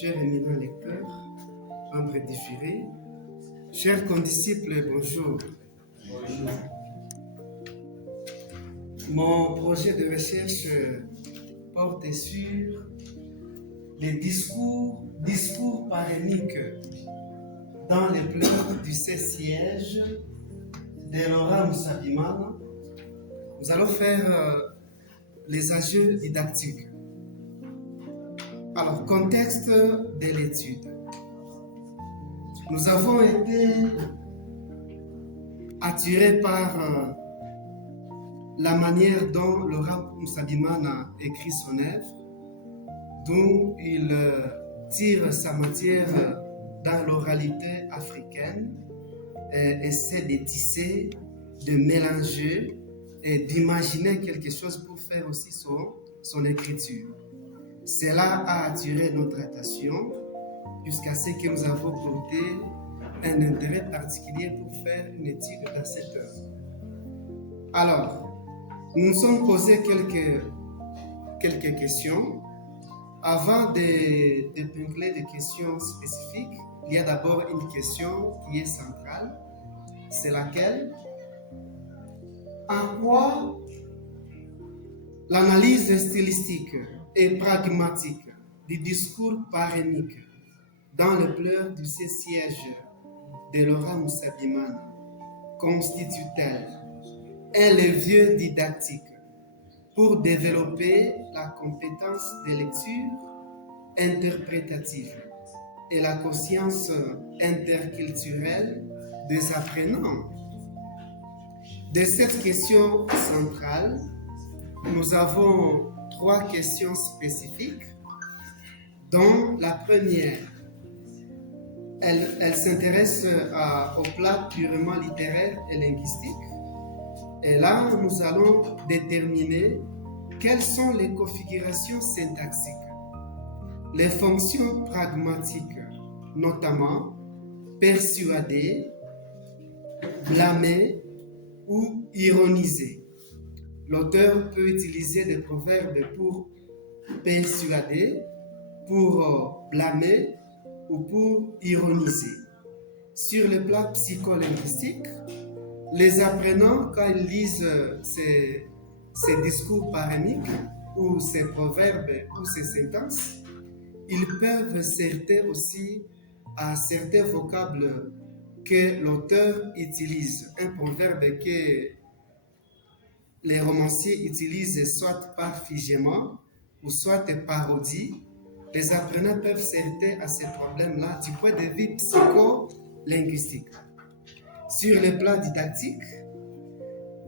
chers éminents lecteurs, membres différés, chers condisciples, bonjour. Bonjour. Mon projet de recherche porte sur les discours paréniques dans les pleurs du siège de Laura Moussabimana. Nous allons faire les enjeux didactiques. Alors, contexte de l'étude. Nous avons été attirés par la manière dont Laura Moussabimana écrit son œuvre, dont il tire sa matière dans l'oralité africaine et essaie de tisser, de mélanger et d'imaginer quelque chose pour faire aussi son écriture. Cela a attiré notre attention jusqu'à ce que nous avons porté un intérêt particulier pour faire une étude dans cette œuvre. Alors, nous nous sommes posé quelques questions. Avant d'épingler des questions spécifiques, il y a d'abord une question qui est centrale. C'est laquelle? En quoi l'analyse stylistique et pragmatique du discours parénique dans le pleurs du siège de Laura Moussabimana constitue-t-elle un levier didactique pour développer la compétence de lecture interprétative et la conscience interculturelle des apprenants? De cette question centrale, nous avons 3 questions spécifiques, dont la première, elle s'intéresse au plan purement littéraire et linguistique. Et là, nous allons déterminer quelles sont les configurations syntaxiques, les fonctions pragmatiques, notamment persuader, blâmer ou ironiser. L'auteur peut utiliser des proverbes pour persuader, pour blâmer ou pour ironiser. Sur le plan psycholinguistique, les apprenants, quand ils lisent ces discours paréniques ou ces proverbes ou ces sentences, ils peuvent s'heurter aussi à certains vocables que l'auteur utilise. Un proverbe que les romanciers utilisent soit par figement ou soit parodie. Les apprenants peuvent s'heurter à ces problèmes-là du point de vue psycholinguistique. Sur le plan didactique,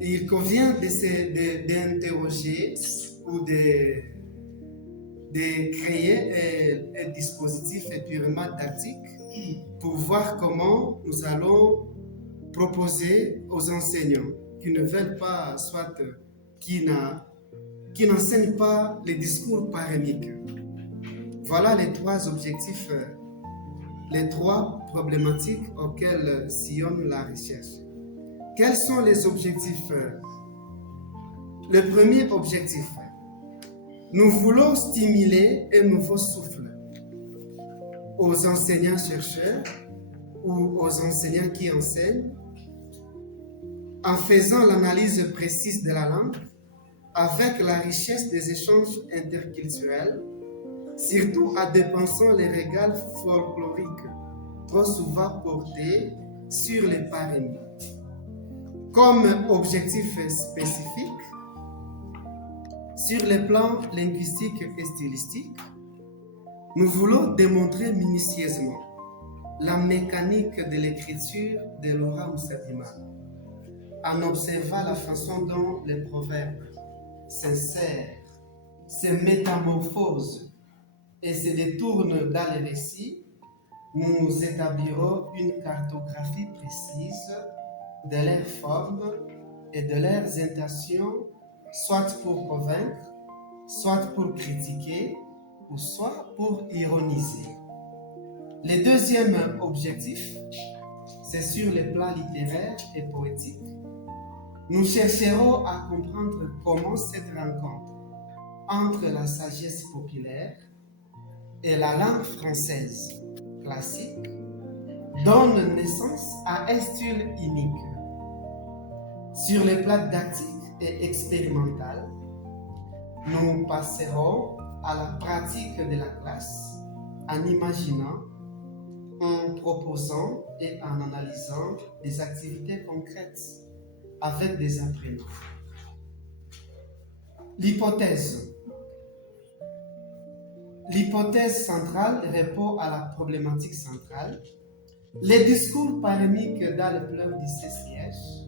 il convient d'interroger ou de créer un dispositif purement didactique pour voir comment nous allons proposer aux enseignants qui ne veulent pas, soit qui n'enseignent pas les discours paréniques. Voilà les 3 objectifs, les 3 problématiques auxquelles sillonne la recherche. Quels sont les objectifs? Le premier objectif, nous voulons stimuler un nouveau souffle aux enseignants-chercheurs ou aux enseignants qui enseignent en faisant l'analyse précise de la langue avec la richesse des échanges interculturels, surtout en dépensant les regards folkloriques trop souvent portés sur les parénies. Comme objectif spécifique, sur les plans linguistique et stylistique, nous voulons démontrer minutieusement la mécanique de l'écriture de Laura Moussabimana en observant la façon dont les proverbes s'insèrent, se métamorphosent et se détournent dans les récits. Nous établirons une cartographie précise de leurs formes et de leurs intentions, soit pour convaincre, soit pour critiquer, ou soit pour ironiser. Le deuxième objectif, c'est sur le plan littéraire et poétique. Nous chercherons à comprendre comment cette rencontre entre la sagesse populaire et la langue française classique donne naissance à un style unique. Sur les plans didactiques et expérimental, nous passerons à la pratique de la classe en imaginant, en proposant et en analysant des activités concrètes avec des apprenants. L'hypothèse. L'hypothèse centrale répond à la problématique centrale. Les discours parémiques dans le plan du CCH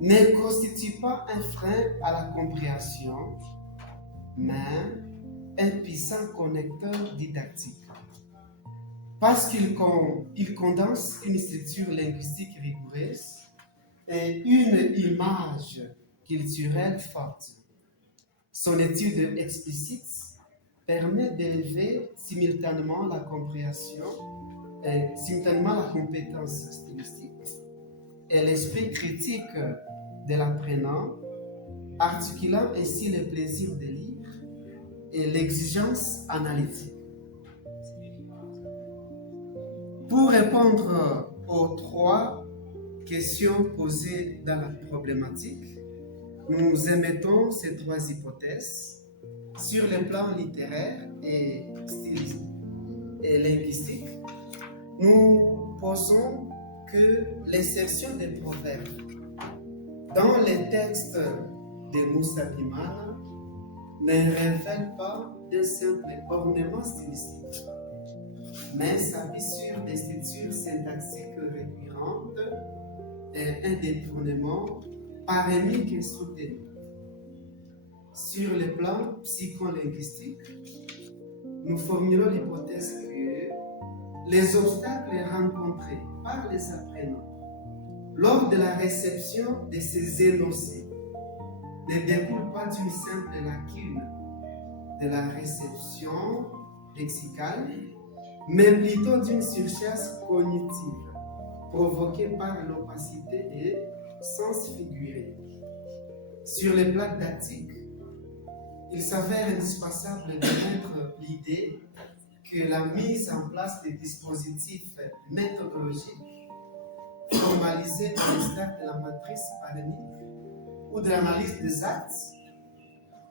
ne constituent pas un frein à la compréhension, mais un puissant connecteur didactique. Parce qu'il condense une structure linguistique rigoureuse et une image culturelle forte. Son étude explicite permet d'élever simultanément la compréhension et simultanément la compétence stylistique et l'esprit critique de l'apprenant, articulant ainsi le plaisir de lire et l'exigence analytique. Pour répondre aux 3 questions posées dans la problématique, nous émettons ces 3 hypothèses sur le plan littéraire et stylistique et linguistique. Nous posons que l'insertion des proverbes dans les textes de Moussa Bimana ne révèle pas d'un simple ornement stylistique, mais s'appuie sur des structures syntaxiques récurrentes et un détournement parémique et soutenu. Sur le plan psycholinguistique, nous formulons l'hypothèse que les obstacles rencontrés par les apprenants lors de la réception de ces énoncés ne découlent pas d'une simple lacune de la réception lexicale, mais plutôt d'une surcharge cognitive provoquée par l'opacité des sens figurés. Sur le plan didactique, il s'avère indispensable de mettre l'idée que la mise en place des dispositifs méthodologiques formalisés à l'instar de la matrice parémique ou de l'analyse des actes,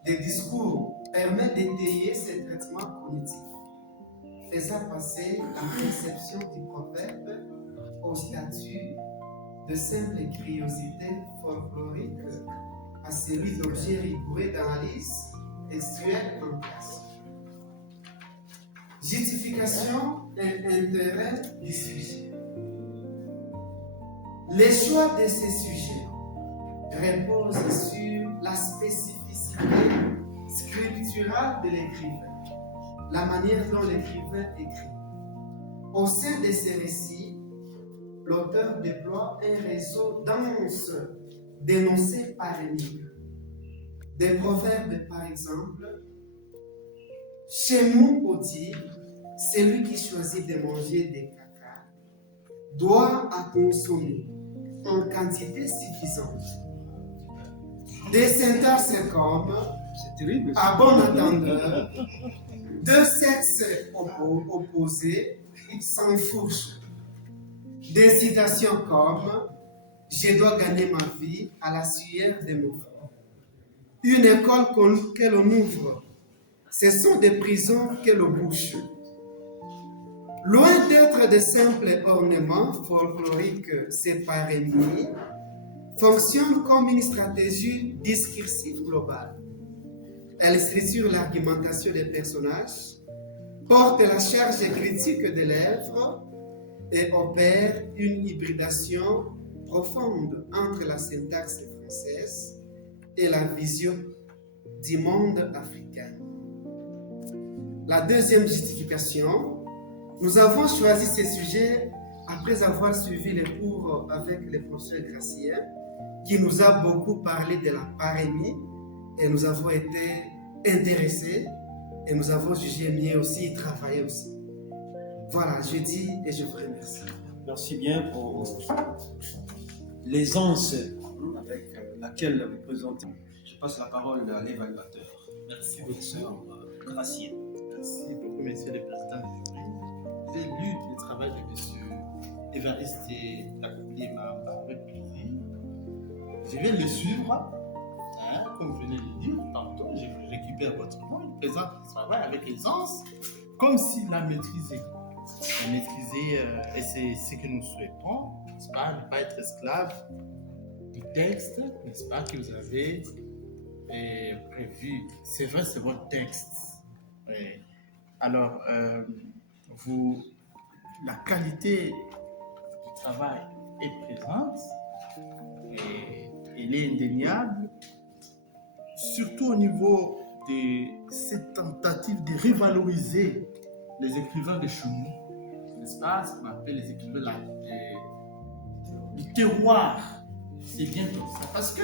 des discours permet d'étayer ces traitements cognitifs, faisant passer la réception du proverbe au statut de simple curiosité folklorique à celui d'objet rigoureux d'analyse textuelle en classe. Justification et intérêt du sujet. Les choix de ces sujets reposent sur la spécificité scripturale de l'écrivain, la manière dont l'écrivain écrit. Au sein de ces récits, l'auteur déploie un réseau dense d'énoncés parémiques. Des proverbes, par exemple, chez nous, on dit, celui qui choisit de manger des caca doit à consommer en quantité suffisante. Des syntaxes comme à bon entendeur, 2 sexes opposés s'enfourchent. Des citations comme je dois gagner ma vie à la sueur de mon front. Une école que l'on ouvre, ce sont des prisons que l'on bouche. Loin d'être de simples ornements folkloriques séparés, fonctionnent comme une stratégie discursive globale. Elle structure l'argumentation des personnages, porte la charge critique de l'œuvre et opère une hybridation profonde entre la syntaxe française et la vision du monde africain. La deuxième justification, nous avons choisi ces sujets après avoir suivi les cours avec le professeur Gracien, qui nous a beaucoup parlé de la parémie, et nous avons été intéressés et nous avons jugé mieux aussi et travaillé aussi. Voilà, je dis et je vous remercie. Merci bien pour l'aisance avec laquelle vous présentez. Je passe la parole à l'évaluateur. Merci, professeur Gracien. Merci beaucoup. Monsieur le Président du jury, j'ai lu le travail de Monsieur Évariste Akouliema avec plaisir. Je vais le suivre, hein, comme je venez de le dire tantôt, je récupère votre nom, il présente le travail avec aisance, comme s'il l'a maîtrisé. La maîtriser, et c'est ce que nous souhaitons, n'est-ce pas, ne pas être esclave du texte, n'est-ce pas, que vous avez prévu. C'est vrai, c'est votre texte. Ouais. Alors, la qualité du travail est présente, et elle est indéniable, surtout au niveau de cette tentative de revaloriser les écrivains de chez nous, n'est-ce pas, ce qu'on appelle les écrivains du terroir. C'est bien comme ça, parce que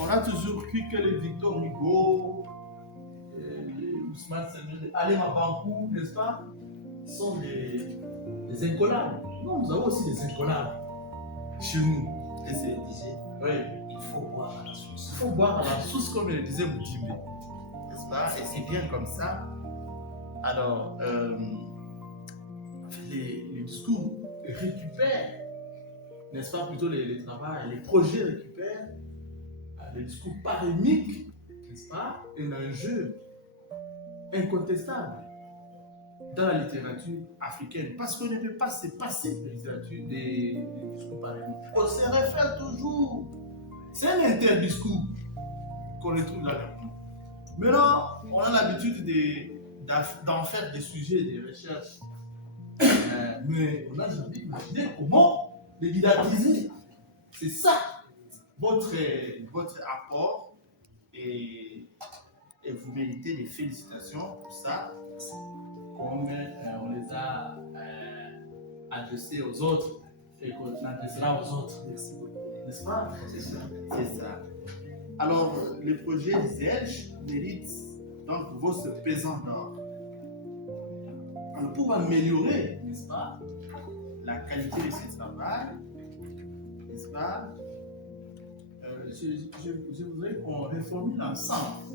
on a toujours cru que les Victor Hugo, les Ousmane Sembène, Alema Bankou, n'est-ce pas, sont des incollables. Non, nous avons aussi des incollables chez nous. Et c'est rédigé. Oui. Il faut boire à la source. Il faut boire à la source, comme le disait Moudjimé. N'est-ce pas? Et c'est bien comme ça. Alors, les discours récupèrent, n'est-ce pas, plutôt les travaux, les projets récupèrent les discours parémiques, n'est-ce pas, un enjeu incontestable dans la littérature africaine, parce qu'on ne peut pas se passer de la littérature des discours parémiques. On se réfère toujours. C'est un interdiscours qu'on retrouve là-dedans. Maintenant, on a l'habitude d'en faire des sujets de recherche, mais on n'a jamais imaginé comment les didactiser. C'est ça votre apport, et vous méritez des félicitations pour ça, comme on les a adressés aux autres et qu'on adressera aux autres. Merci beaucoup. N'est-ce pas? C'est ça. C'est ça. Alors, le projet ZELCH mérite donc votre pesant d'or. Alors, pour améliorer, n'est-ce pas, la qualité de ce travail, n'est-ce pas, je voudrais qu'on réformule ensemble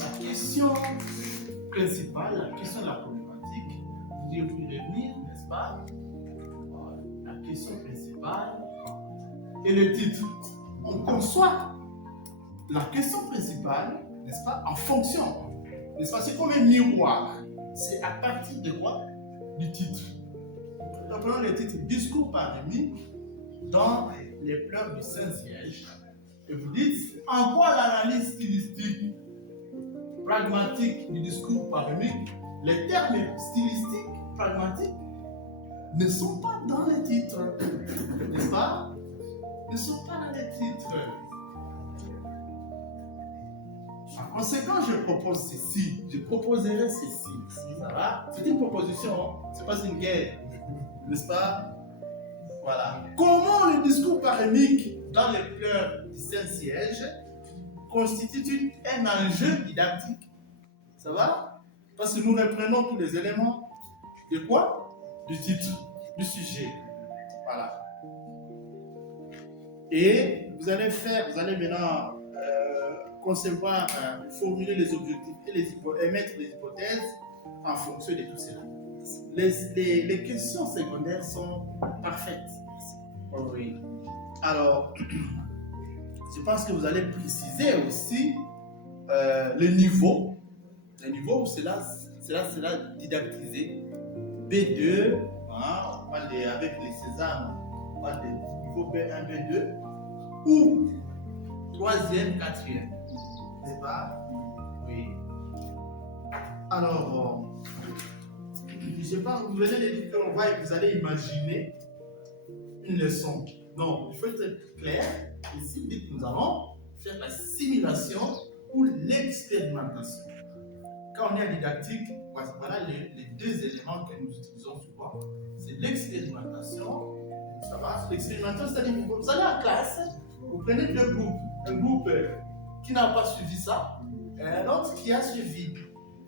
la question principale, la question de la problématique, vous y revenir, n'est-ce pas? La question principale et le titre. On conçoit la question principale, n'est-ce pas, en fonction, n'est-ce pas? C'est comme un miroir. C'est à partir de quoi? Du titre. Donc, prenons le titre Discours parémique dans les pleurs du Saint-Siège. Et vous dites en quoi l'analyse stylistique, pragmatique du discours parémique, les termes stylistiques, pragmatiques, ne sont pas dans les titres, n'est-ce pas? Ne sont pas dans les titres. En conséquent, je propose ceci, je proposerai ceci. Ça va? C'est une proposition, hein? C'est pas une guerre, n'est-ce pas? Voilà. Comment le discours parémique dans les pleurs du Saint-Siège constitue un enjeu didactique? Ça va? Parce que nous reprenons tous les éléments de quoi? Du titre, du sujet. Voilà. Et vous allez maintenant concevoir, formuler les objectifs et mettre des hypothèses en fonction de tout cela. Les questions secondaires sont parfaites. Oh oui. Alors, je pense que vous allez préciser aussi le niveau où cela sera didactisé. B2, hein, on parle avec les sésames, on parle de niveau B1, B2, ou 3e, 4e. N'est-ce pas? Oui. Alors, je pense que vous venez de dire qu'on va, vous allez imaginer une leçon. Non, il faut être clair. Ici, vous dites que nous allons faire la simulation ou l'expérimentation. Quand on est à didactique, voilà les deux éléments que nous utilisons souvent. C'est l'expérimentation. Ça va? L'expérimentation, c'est-à-dire que vous allez en classe, vous prenez deux groupes. Un groupe qui n'a pas suivi ça, et un autre qui a suivi.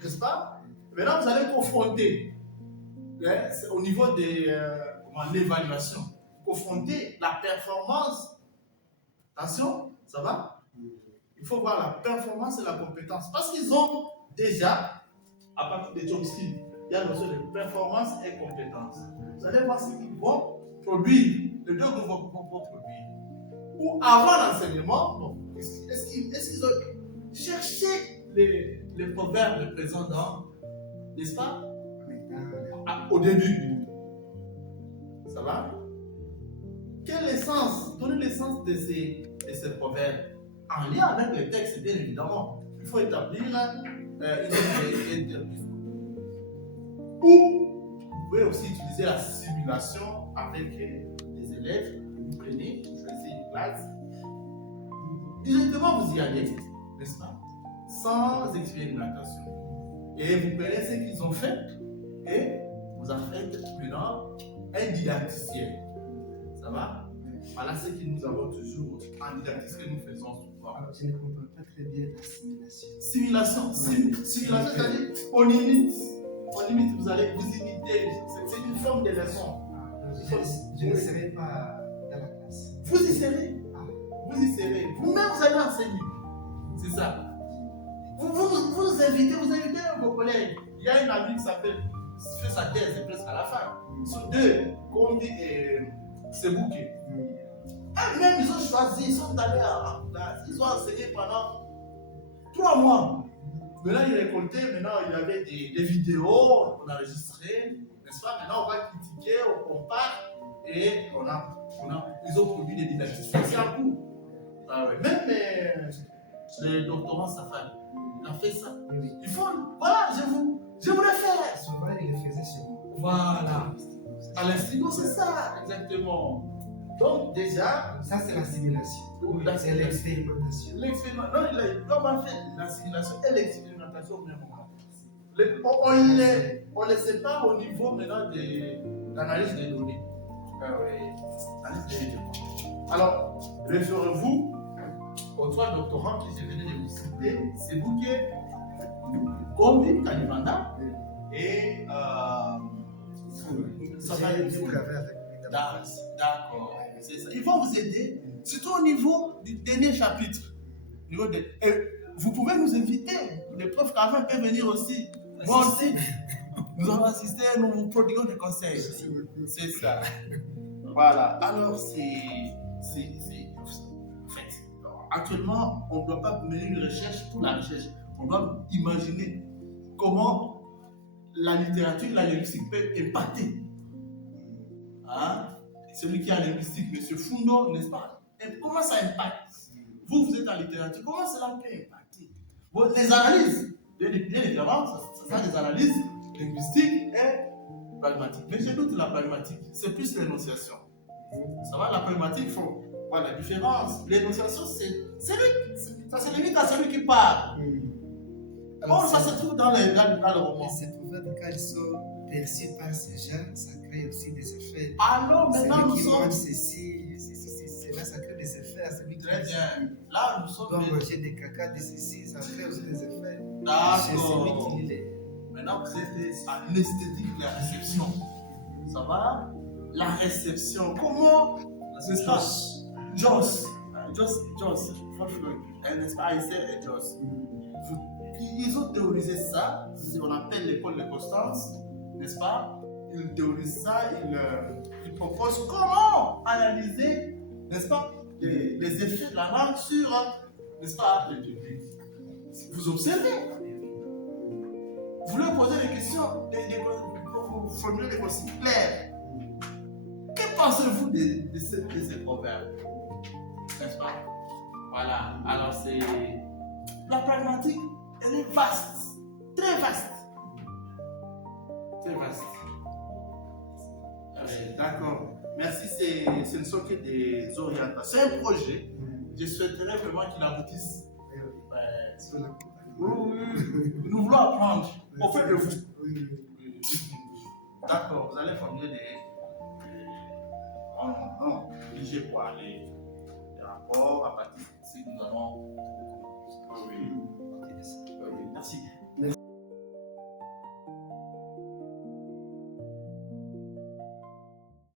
N'est-ce pas? Maintenant, vous allez confronter au niveau de l'évaluation. Confronter la performance. Attention, ça va? Il faut voir la performance et la compétence. Parce qu'ils ont déjà à partir des job skills, il y a la notion de performance et compétence. Vous allez voir ce qu'ils vont produire, les deux groupes vont produire. Ou avant l'enseignement, bon, est-ce qu'ils ont cherché les proverbes présents dans, n'est-ce pas, au début? Ça va? Quelle essence, donner l'essence de ces proverbs en lien avec les textes, bien évidemment. Il faut établir une interview. Ou vous pouvez aussi utiliser la simulation avec les élèves. Vous prenez, vous choisissez une classe. Directement, vous y allez, n'est-ce pas? Sans expérimentation. Et vous prenez ce qu'ils ont fait et vous en faites maintenant un didacticien. Ça va? Voilà ce que nous avons toujours en didactique, ce que nous faisons souvent. Alors, je ne comprends pas très bien la simulation. Simulation, c'est-à-dire on limite, vous allez vous imiter. C'est une forme de leçon. Je ne serai pas dans la classe. Vous y serez. Vous y serez. Vous-même, vous allez enseigner. C'est ça. Vous invitez vos collègues. Il y a une amie qui fait sa thèse presque à la fin. Sur deux, comme dit Sebouké. Eux-mêmes, ils ont choisi, ils sont allés en classe. Ils ont enseigné pendant 3 mois. Maintenant, ils récoltaient, maintenant, il y avait des vidéos, on enregistrait, n'est-ce pas? Maintenant, on va critiquer, on compare, et ils ont produit des didactiques. C'est un coup. Ah ouais. Même le doctorant Safari, il a fait ça. Oui. Il faut, voilà, je voulais faire. Souvent, il le faisait chez moi. Voilà. À l'institut, c'est ça, exactement. Donc, déjà, ça, c'est la simulation. Oui, c'est l'expérimentation. L'expérimentation. Non, il a pas fait la simulation et l'expérimentation au même moment. On les sépare au niveau maintenant de l'analyse des données. Alors, référez-vous aux 3 doctorants qui je venais de vous citer, Sebouké, Kombi, Kalibanda et D'accord, c'est ça. Ils vont vous aider, surtout au niveau du dernier chapitre. Et vous pouvez nous inviter, les profs Carvin peuvent venir aussi. Moi aussi, nous allons assister, nous vous prodiguons des conseils. C'est ça. Voilà. Alors, en fait, actuellement, on ne doit pas mener une recherche pour la recherche. On doit imaginer comment la littérature, la linguistique peut impacter. Hein? Celui qui a la linguistique, M. Fundo, n'est-ce pas? Et comment ça impacte? Vous êtes en littérature, comment cela peut impacter? Bon, les analyses, bien évidemment, ça sera des analyses linguistiques et pragmatiques. Mais chez nous, la pragmatique, c'est plus l'énonciation. Ça va, la pragmatique, il faut voir la différence. L'énonciation, ça se limite à celui qui parle. Alors, ça se trouve dans le roman. Ces proverbes, quand ils sont perçus par ces gens, ça crée aussi des effets. Alors, maintenant, nous sommes. Cela, ça crée des effets à celui qui. Très bien. Là, nous sommes. Donc, manger des caca, de ceci, ça crée aussi des effets. D'accord. Maintenant, vous êtes à l'esthétique de la réception. Ça va? La réception. Comment? C'est ça. Joss, n'est-ce pas? Aïssel et Joss. Ils ont théorisé ça, c'est ce qu'on appelle l'école de Constance, n'est-ce pas? Ils théorisent ça, ils proposent comment analyser, n'est-ce pas, les effets de la langue sur, n'est-ce pas, le public. Vous observez, vous leur posez des questions, vous formulez des consignes claires. Que pensez-vous de ces proverbes? N'est-ce pas? Voilà, alors c'est la pragmatique. Elle est vaste, très vaste. Très vaste. D'accord. Merci, ce ne sont que des orientations. C'est un projet. Je souhaiterais vraiment qu'il aboutisse. Oui. Nous voulons apprendre. Au fait de vous. D'accord, vous allez formuler des pour aller des rapports à partir de ce que nous allons. Oui. Merci.